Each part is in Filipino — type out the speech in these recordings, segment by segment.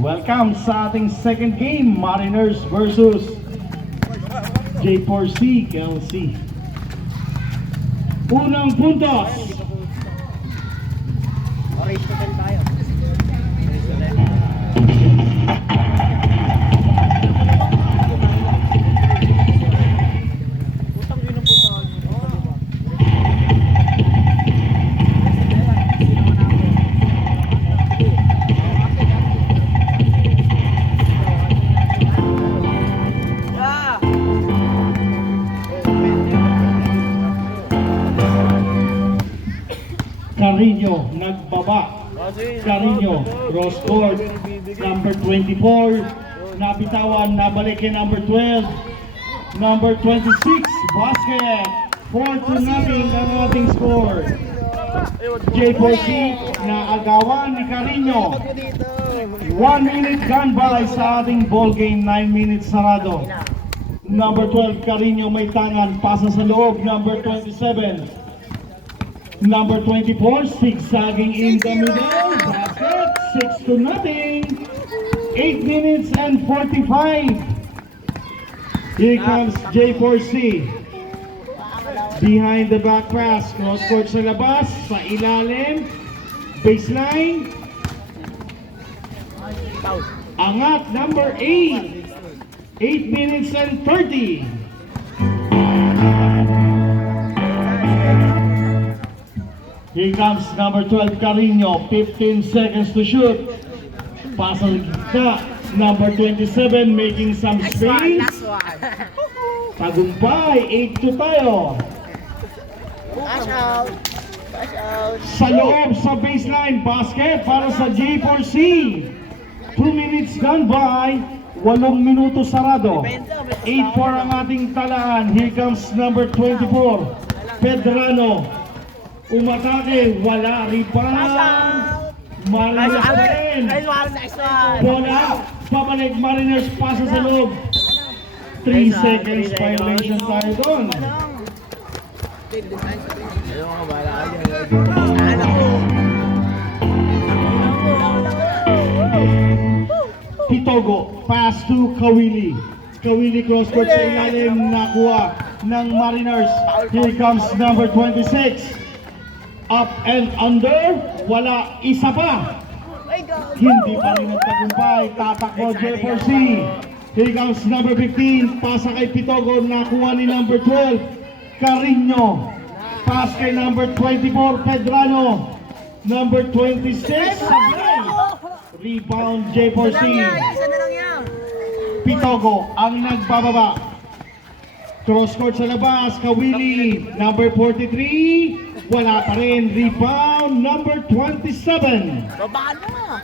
Welcome sa ating second game, Mariners versus J4C KLC. Unang puntos. Okay, total tayo. Carino nagbaba. Carino cross court number 24, nabitawan, nabalik kay number 12, number 26 basket. 4-0 ang ating score. J4C na agawan ni Carino. 1 minute gone by sa ating ball game, 9 minutes sarado. Number 12 Carino may tangan, pasa sa loob. Number 27, number 24, zigzagging in the middle, basket, 6-0. 8 minutes and 45. Here comes J4C. Behind the back pass, cross court sa labas, sa ilalim, baseline. Angat, number 8. 8 minutes and 30. Here comes number 12 Carino, 15 seconds to shoot. Pasa sa gitna, number 27 making some space. Tagumpay, 8-2 tayo. Cash out. Cash out. Sa loob sa baseline, basket para sa J4C. 2 minutes gone by, 8 minuto sarado. 8-4 ang ating talaan. Here comes number 24, Pedrano. Umatake, wala, rebound. Mariners pa rin. Nice one. Bola, pabalik, Mariners, pasa sa loob. 3 seconds violation tayo doon. Pitogo, pass to Kawili. Kawili cross court sa ilalim, nakuha ng Mariners. Here comes number 26. Up and under, wala, isa pa. Hindi pa rin nagtagumpay, tatakbo J4C. Here comes number 15, pasa kay Pitogo, nakuha ni number 12, Carino. Pass kay number 24, Pedrano. Number 26, Sablay. Rebound J4C. Isa na lang yan. Pitogo ang nagbababa. Cross court sa labas, Kawili. Number 43, wala pa rin. Rebound, number 27. Babaan mo.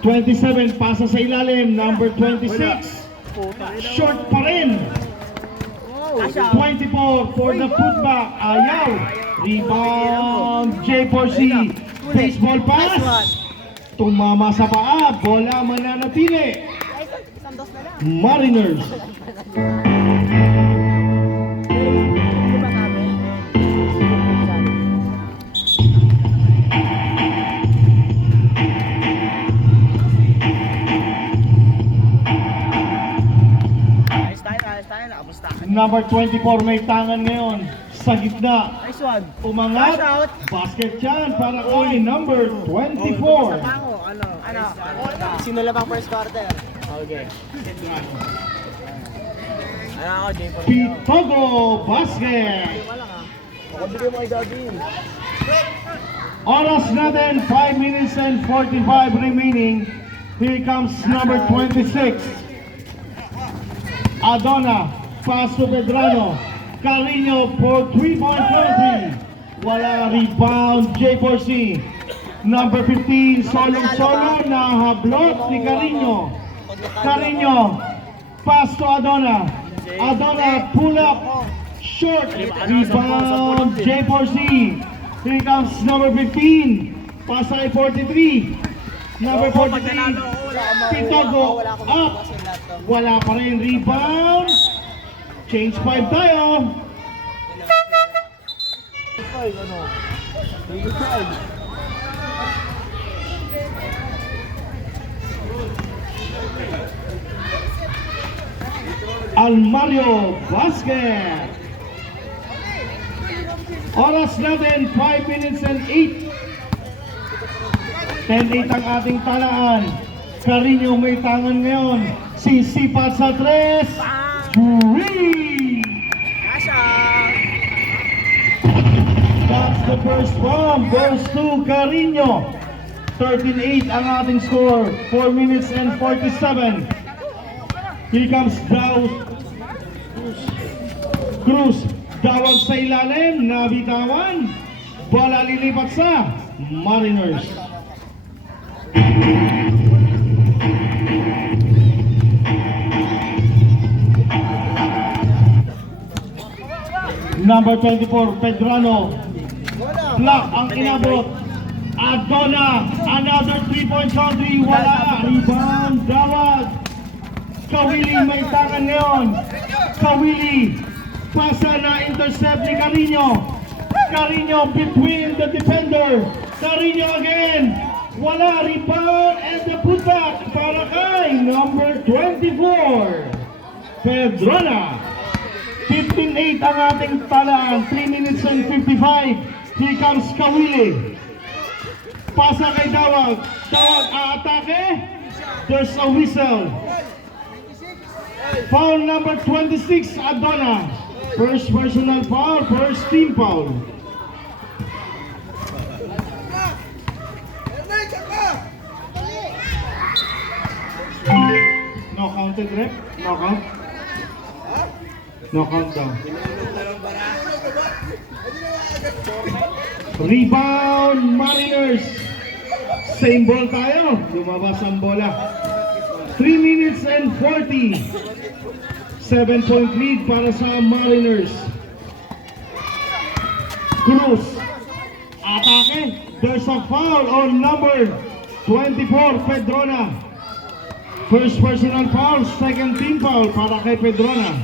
27, pasa sa ilalim. Number 26, short pa rin. Cash out. 24 for the putback. Ayaw. Rebound, J4C. Baseball pass. Tumama sa paa. Bola mananatili. Isang dos na lang. Mariners. Ayos tayo, nakamusta. Number 24 may tangan ngayon. Sa gitna. Nice one. Umangat. Cash out. Basket yan para kay number 24. Ano? Sino lang ang first quarter? Okay. Ano ako, J4? Pitogo basket. Ako bigay mo kay Daddy. Oras natin 5 minutes and 45 remaining. Here comes number 26. Adona, pass to Pedrano. Carino for 3-point penalty. Wala, rebound J4C. Number 15, solong-solo na hablot ni Carino. Carino, pass to Adona. Adona, pull up, short, rebound J4C. Here comes number 15, pass kay 43. Number 43, Pitogo, up. Wala pa rin, rebound. Change 5 tayo. Almario Vasquez. Oras natin 5 minutes and 8. 10-8 ang ating talaan. Carino may tangan ngayon. Sisipat sa 3. 3! Kasha! That's the first one. Goes to Carino. 13-8 ang ating score. 4 minutes and 47. Here comes Cruz. Dawag sa ilalim. Nabitawan. Bola lilipat sa Mariners. Number 24, Pedrano. Block ang inabot. Adona, another 3-point country. Wala. Rebound, Dawag. Kawili may tangan ngayon. Kawili. Pasa na intercept ni Carino. Carino between the defender. Carino again. Wala. Rebound and the putback para kay number 24, Pedrana. 15-8 ang ating talaan. 3 minutes and 55. Here comes Kawili. Pasa kay Dawag. Dawag aatake. There's a whistle. Foul number 26, Adona. First personal foul, first team foul. No counted, rep? No count? No count daw. Rebound, Mariners. Same ball tayo. Lumabas ang bola. 3 minutes and 40. 7-point lead para sa Mariners. Cruz. Atake. There's a foul on number 24, Pedrana. First personal foul, second team foul para kay Pedrana.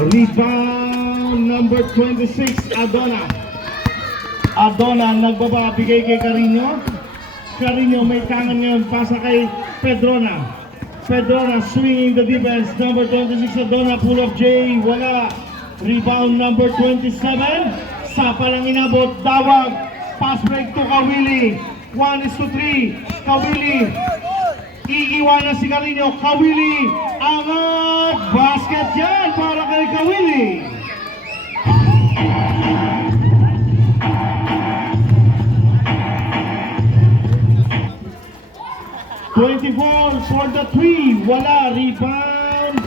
Rebound number 26, Adona. Adona nagbaba, bigay kay Carino. Carino may tangan ngayon, pasa kay Pedrana. Pedrana swinging the defense. Number 26, Adona, pull of J, wala. Rebound number 27, Sapa lang inabot, Dawag. Pass break to Kawili. 1-3, Kawili. Iiwanan si Carino, Kawili. Angat! Basket yan para kay Kawili. (24) for the 3. Wala. Rebound.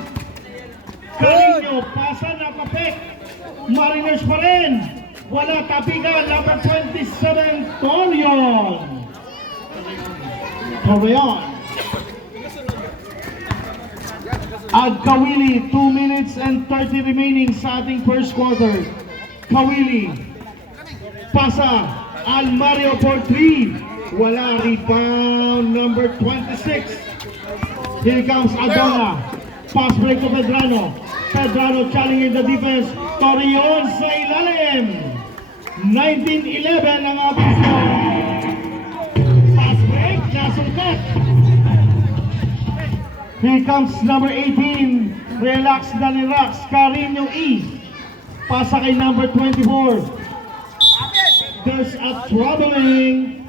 Carino. Pasa na papek. Mariners pa rin. Wala. Tapigan. Number 27. Torion. At Kawili, 2 minutes and 30 remaining sa ating first quarter. Kawili. Pasa. Almario for 3. Wala. Rebound number 26. Here comes Adona. Pass break to Pedrano. Pedrano challenging the defense. Torion sa ilalim. 19-11 ang ating score. Pass break. Nasungkat. Here comes number 18. Relax na ni Rax. Carino E. Pasa kay number 24. There's a troubling.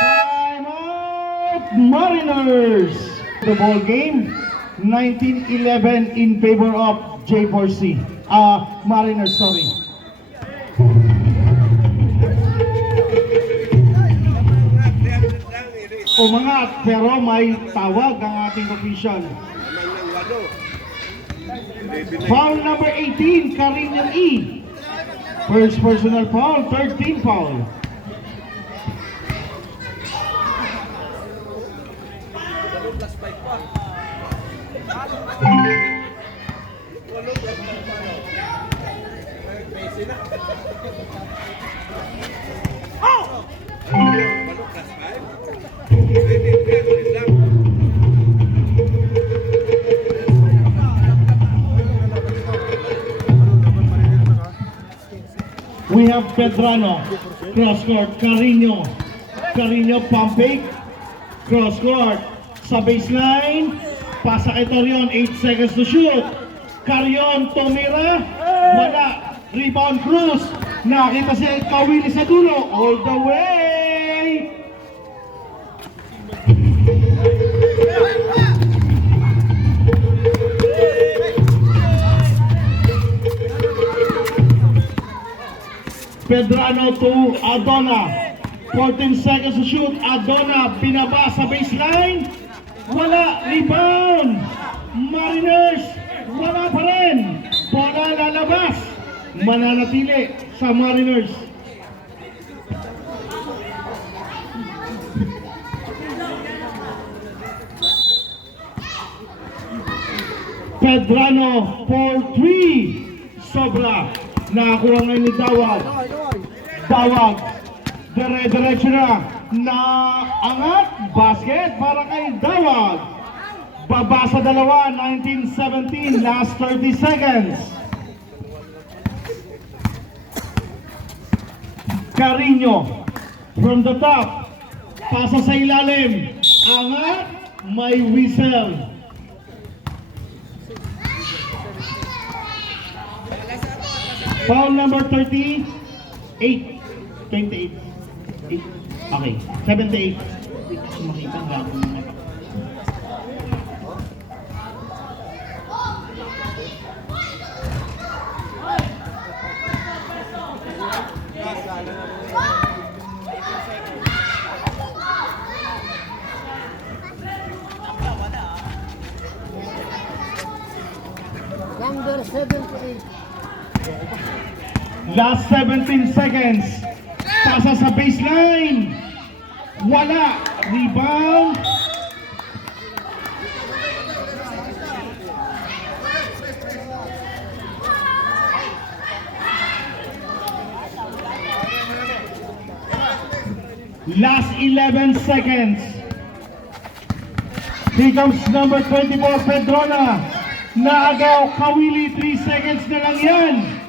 Time out, Mariners. The ball game, 19-11 in favor of J4C. Mariners, sorry. Umangat, pero may tawag ang ating official. Foul number 18, Carino E. First personal foul, third team foul. We have Pedrano, cross court, Carino, pump fake, cross court, sa baseline, pasa kay Torion, 8 seconds to shoot, Carion, tumira, wala, rebound Cruz, nakita si Kawili sa dulo, all the way! Pedrano to Adona. 14 seconds to shoot. Adona binaba sa baseline. Wala. Rebound. Mariners. Wala pa rin. Bola lalabas. Mananatili sa Mariners. Pedrano for 3. Sobra. Nakakuha ngayon ni Dawag. Dawag. Dire-diretso na. Angat. Basket para kay Dawag. Baba sa dalawa. 19-17. Last 30 seconds. Carino. From the top. Pasa sa ilalim. Angat. May whistle. Foul number 38. 28. 8. Okay. 78. Wait, kasi makita ang gago ng mata. Number 78. Last 17 seconds. Pasa sa baseline. Wala. Rebound. Last 11 seconds. Here comes number 24, Pedrona. Naagaw, Kawili, 3 seconds na lang yan.